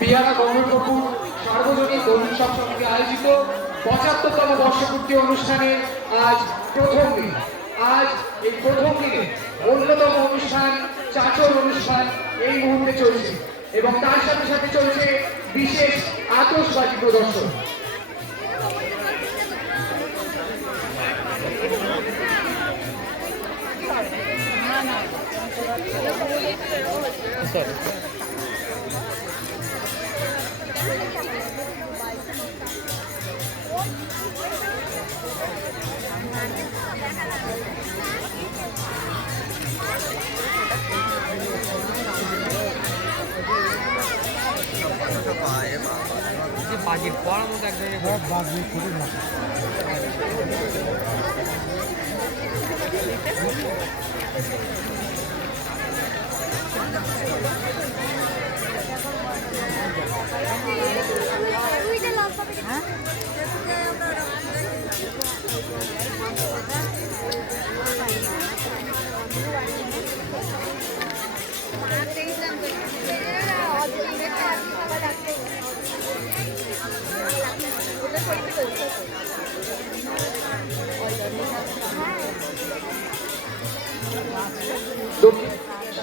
পিয়ারা গঙ্গোরপুর সার্বজনীন দোল উৎসব সমিতি আয়োজিত ৭৫তম বর্ষপূর্তি অনুষ্ঠানের আজ প্রথম দিন। আজ এই প্রথম দিনে অন্যতম অনুষ্ঠান চাচর অনুষ্ঠান এই মুহূর্তে চলছে এবং তার সাথে সাথে চলছে বিশেষ আতশবাজি প্রদর্শন। বাজি পড়ার মতো একদম বাজি খুবই না।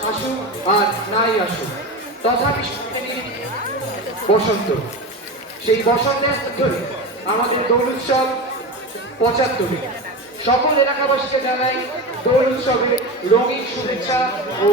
আসু আর নাই আসু তথাপি বসন্ত, সেই বসন্তের ধরে আমাদের দোল উৎসব ৭৫। সকল এলাকাবাসীকে জানাই দোল উৎসবের রঙিন শুভেচ্ছা ও